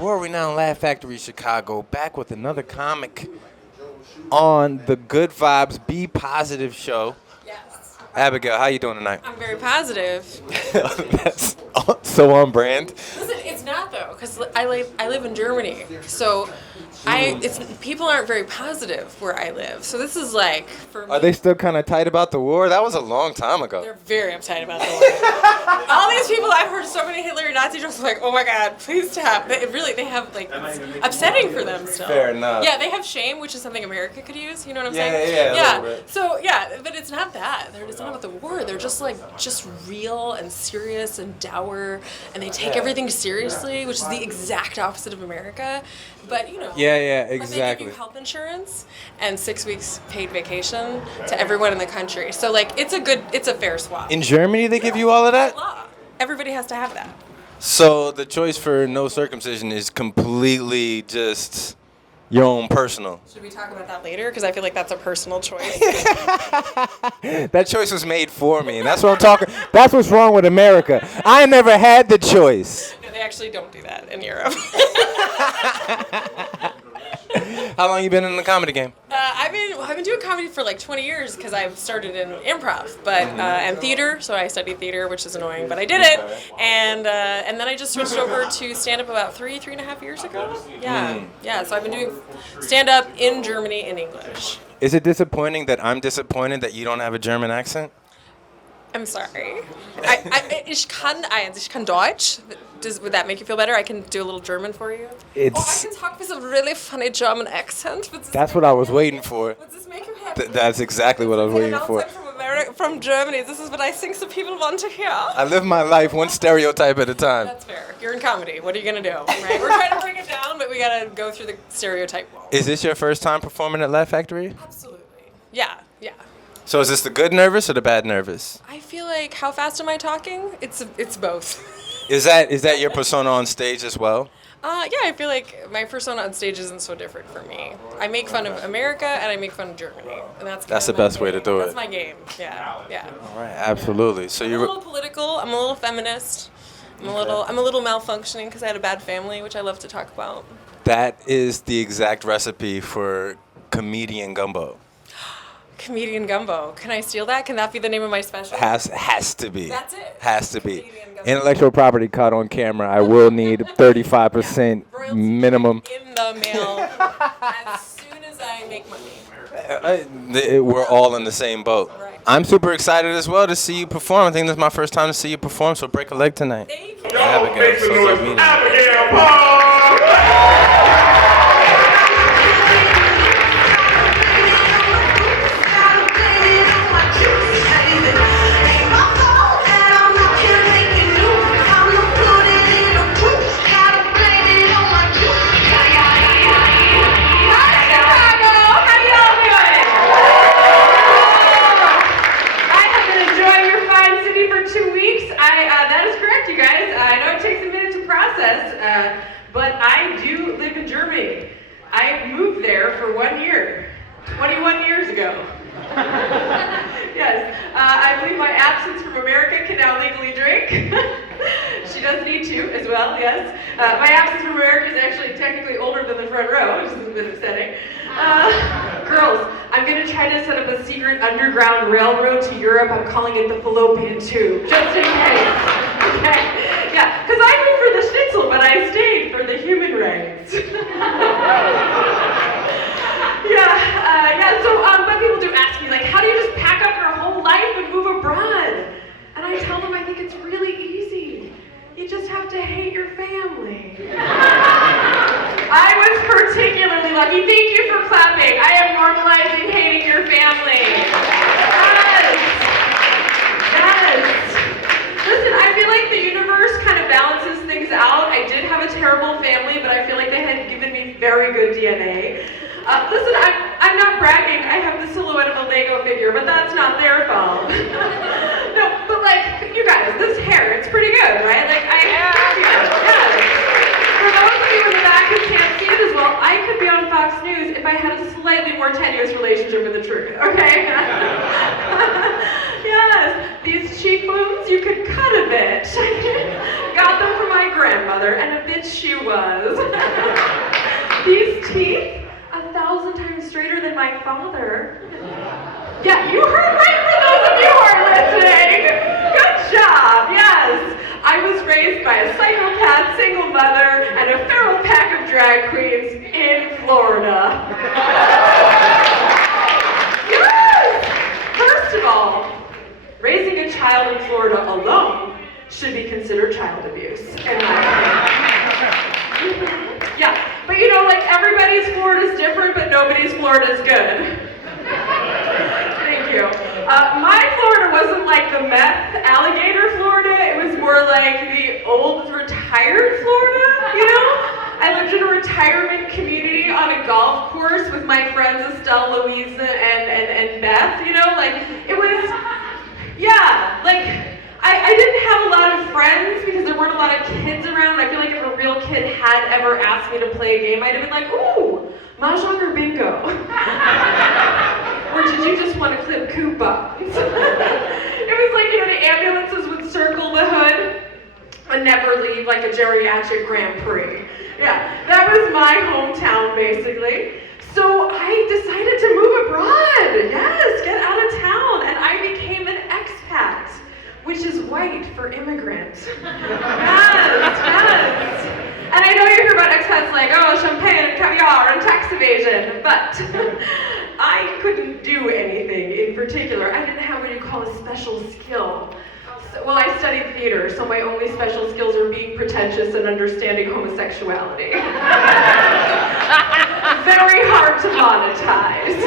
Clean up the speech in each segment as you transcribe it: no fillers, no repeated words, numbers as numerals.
War Renowned Laugh Factory Chicago, back with another comic on the Good Vibes Be Positive show. Yes. Abigail, how you doing tonight? I'm very positive. That's so on brand. Listen, it's not though, because I live in Germany, so people aren't very positive where I live. So this is like for me. Are they still kind of tight about the war? That was a long time ago. They're very uptight about the war. All these people, I've heard so many Hitler Nazi jokes, like, oh my God, please stop. They have like, it's upsetting for them still. Fair enough. Yeah, they have shame, which is something America could use. You know what I'm Yeah, saying? yeah, a little bit. So but it's not that. It's not about the war. They're just real and serious and dour, and they take everything seriously, which is the exact opposite of America. But Yeah, But they exactly. give you health insurance and 6 weeks paid vacation to everyone in the country. So it's a fair swap. In Germany, they give you all of that? Law. Everybody has to have that. So the choice for no circumcision is completely just your own personal. Should we talk about that later? Because I feel like that's a personal choice. That choice was made for me, and that's what I'm talking. That's what's wrong with America. I never had the choice. No, they actually don't do that in Europe. How long you been in the comedy game? I've been doing comedy for like 20 years because I've started in improv, and theater. So I studied theater, which is annoying, but I did it. And then I just switched over to stand up about 3.5 years ago. Yeah. So I've been doing stand up in Germany in English. Is it disappointing that I'm disappointed that you don't have a German accent? I'm sorry. Ich kann Deutsch. Would that make you feel better? I can do a little German for you. I can talk with a really funny German accent. That's what I was waiting for. Would this make you happy? That's exactly what I was waiting for. From Germany. This is what I think the people want to hear. I live my life one stereotype at a time. That's fair. You're in comedy. What are you going to do? Right? We're trying to bring it down, but we got to go through the stereotype wall. Is this your first time performing at Laugh Factory? Absolutely. Yeah. So is this the good nervous or the bad nervous? I feel like, how fast am I talking? It's both. Is that your persona on stage as well? Yeah, I feel like my persona on stage isn't so different for me. I make fun of America and I make fun of Germany, and that's the best way to do it. That's my game. Yeah. All right, absolutely. So I'm a little political. I'm a little feminist. I'm a little malfunctioning because I had a bad family, which I love to talk about. That is the exact recipe for comedian gumbo. Comedian gumbo. Can I steal that? Can that be the name of my special? Has to be. That's it. Has to be. Comedian gumbo. Intellectual property caught on camera. I will need 35% minimum. In the mail as soon as I make money. We're all in the same boat. Right. I'm super excited as well to see you perform. I think this is my first time to see you perform, so break a leg tonight. Thank you. Abigail, so good meeting you. But I do live in Germany. I moved there for 1 year, 21 years ago. Yes, I believe my absence from America can now legally drink. She does need to as well, yes. My absence from America is actually technically older than the front row, which is a bit upsetting. Girls, I'm going to try to set up a secret underground railroad to Europe. I'm calling it the Fallopian Tube, just in case. Okay? Yeah, because I moved for the schnitzel, but I stayed for the human rights. But people do ask me, like, how do you just pack up your whole life and move abroad? And I tell them I think it's really easy. You just have to hate your family. I was particularly lucky. Thank you for clapping. I am normalizing hating your family. Yes. Listen, I feel like the universe kind of balances things out. I did have a terrible family, but I feel like they had given me very good DNA. Listen, I'm not bragging. I have the silhouette of a Lego figure, but that's not their fault. No, but like, you guys, this hair, it's pretty good, right? Like, yes. For those of you in the back who can't see it as well, all, I could be on Fox News if I had a slightly more tenuous relationship with the truth, okay? Yes, these cheekbones, you could cut a bit. Got them from my grandmother, and a bitch she was. These teeth, 1,000 times straighter than my father. Yeah, you heard right for those of you who are listening. Good job, yes. I was raised by a psychopath single mother and a feral pack of drag queens in Florida. Yes! First of all, raising a child in Florida alone should be considered child abuse, in my opinion. Yeah, but you know, like everybody's Florida's different, but nobody's Florida's good. Thank you. My Florida wasn't like the meth alligator Florida, it was more like the old retired Florida, you know? I lived in a retirement community on a golf course with my friends Estelle, Louisa, and Beth, you know? Like, it was, yeah, like, I didn't have a lot of friends because there weren't a lot of kids around. I feel like if a real kid had ever asked me to play a game, I'd have been like, ooh, Mahjong or bingo? Or did you just want to clip coupons? It was like, you know, the ambulances would circle the hood and never leave, like a geriatric Grand Prix. Yeah, that was my hometown, basically. So I decided to move abroad. Yes, get out of town. And I became an expat, which is white for immigrant. Yes, yes. And I know you hear about expats like, oh, champagne and caviar and tax evasion, but I couldn't do anything in particular. I didn't have what you call a special skill. So, well, I studied theater, so my only special skills were being pretentious and understanding homosexuality. Very hard to monetize.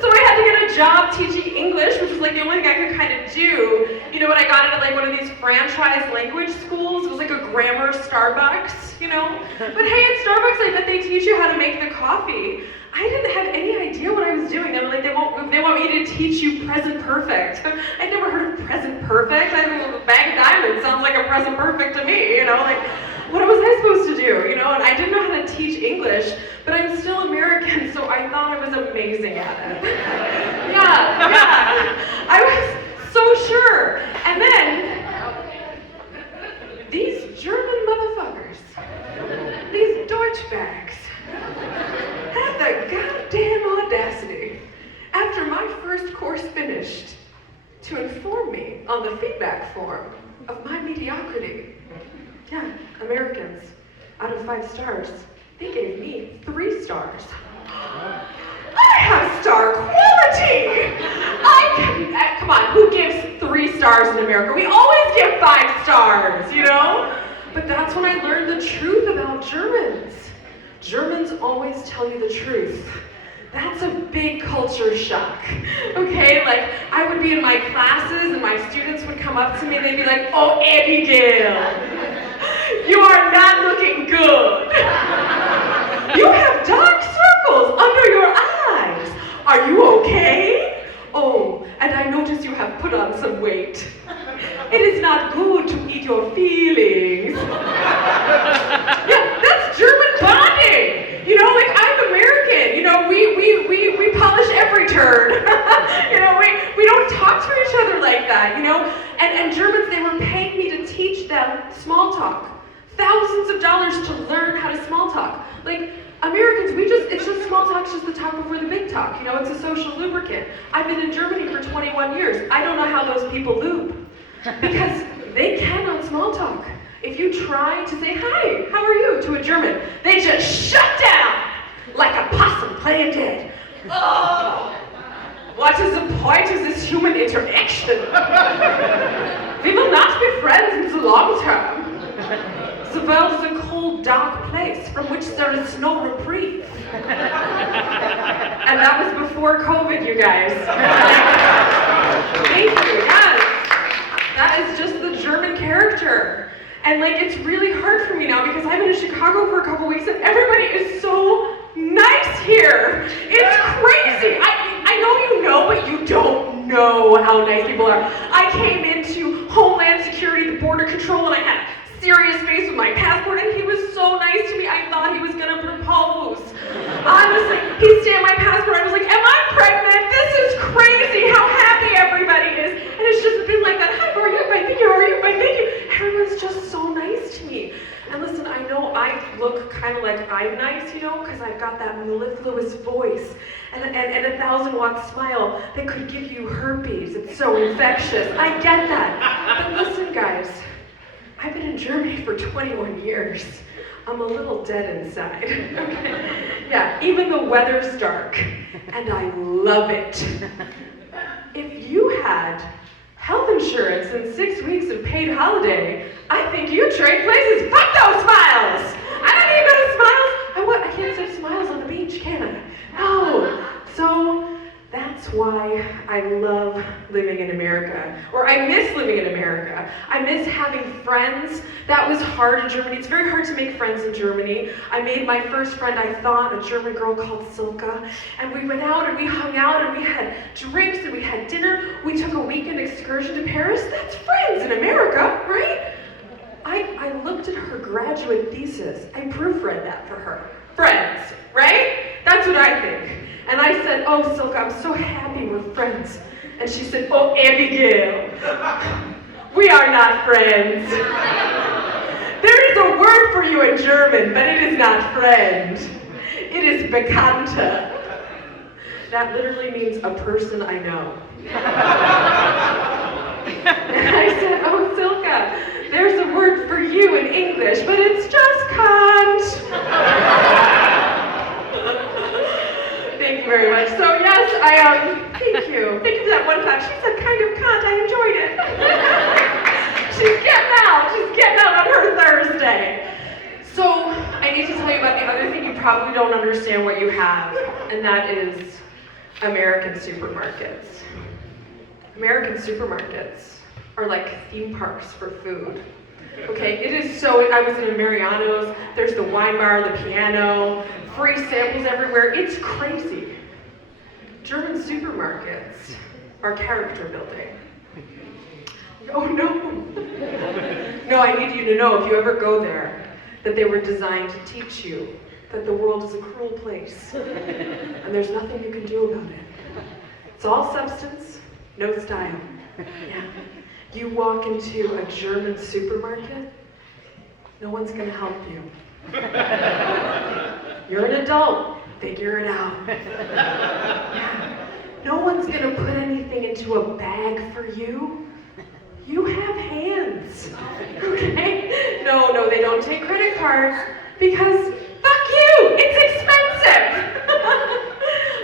So I had to get a job teaching English, which was like the only thing I could kind of do. You know, when I got into like one of these franchise language schools, it was like a grammar Starbucks, you know? But hey, at Starbucks, I bet they teach you how to make the coffee. I didn't have any idea what I was doing. They were like, they want me to teach you present perfect. I'd never heard of present perfect. I mean, a bag of diamonds sounds like a present perfect to me, you know? Like, what was I supposed to do, you know? And I didn't know how to teach English, but I'm still American, so I thought I was amazing at it. Yeah. I was so sure. And then, these German motherfuckers, these Deutschbags, had the goddamn audacity, after my first course finished, to inform me on the feedback form of my mediocrity. Yeah, Americans, out of 5 stars, they gave me 3 stars. I have star quality! Come on, who gives 3 stars in America? We always give 5 stars, you know? But that's when I learned the truth about Germans. Germans always tell you the truth. That's a big culture shock, okay? Like, I would be in my classes and my students would come up to me and they'd be like, oh, Abigail, you are not looking good. You have dark circles under your eyes. Are you okay? Oh, and I notice you have put on some weight. It is not good to eat your feelings. Yeah, that's German bonding. You know, like I'm American. You know, we polish every turd. You know, we don't talk to each other like that. You know, and Germans, they were paying me to teach them small talk. Thousands of dollars to learn how to small talk. Like Americans, it's just small talk's just the talk before the big talk. You know, it's a social lubricant. I've been in Germany for 21 years. I don't know how those people lube. Because they cannot small talk. If you try to say, hi, how are you, to a German, they just shut down like a possum playing dead. Oh, what is the point of this human interaction? We will not be friends in the long term. The world is a cold, dark place from which there is no reprieve. And that was before COVID, you guys. Thank you, yes. That is just the German character. And like, it's really hard for me now because I've been in Chicago for a couple weeks and everybody is so nice here. It's crazy. I know you know, but you don't know how nice people are. I came into Homeland Security, the border control, and I had a serious face with my passport, and he was so nice to me. I thought he I look kind of like I'm nice, because I've got that mellifluous voice and a 1,000-watt smile that could give you herpes. It's so infectious. I get that. But listen, guys, I've been in Germany for 21 years. I'm a little dead inside. Okay? Yeah, even the weather's dark, and I love it. If you had health insurance and 6 weeks of paid holiday, I think you'd trade places. Fuck those smiles! I don't need those smiles! I can't set smiles on the beach, can I? No! So that's why I love living in America. Or I miss living in America. I miss having friends. That was hard in Germany. It's very hard to make friends in Germany. I made my first friend, I thought, a German girl called Silke. And we went out and we hung out and we had drinks and we had dinner. We took a weekend excursion to Paris. That's friends in America, right? I looked at her graduate thesis. I proofread that for her. Friends, right? That's what I think. And I said, oh, Silke, I'm so happy we're friends. And she said, oh, Abigail, we are not friends. There is a word for you in German, but it is not friend. It is Bekannte. That literally means a person I know. And I said, oh, Silke, there's a word for you in English, but it's just cunt. Thank you very much. So yes, thank you. Thank you for that one clap. She said kind of cunt, I enjoyed it. She's getting out on her Thursday. So I need to tell you about the other thing you probably don't understand what you have, and that is American supermarkets. American supermarkets are like theme parks for food. Okay, it is so, I was in Mariano's, there's the wine bar, the piano, free samples everywhere, it's crazy. German supermarkets are character building. Oh no. No, I need you to know, if you ever go there, that they were designed to teach you that the world is a cruel place, and there's nothing you can do about it. It's all substance, no style. Yeah. You walk into a German supermarket, no one's gonna help you. You're an adult, figure it out. Yeah. No one's gonna put anything into a bag for you. You have hands, okay? No, they don't take credit cards because fuck you, it's expensive.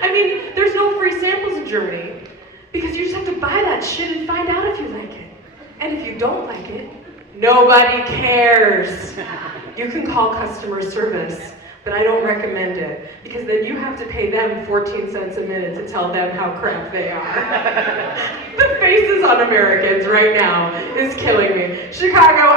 I mean, there's no free samples in Germany because you just have to buy that shit and find out if you like it. And if you don't like it, nobody cares. You can call customer service, but I don't recommend it because then you have to pay them 14 cents a minute to tell them how crap they are. The faces on Americans right now is killing me. Chicago,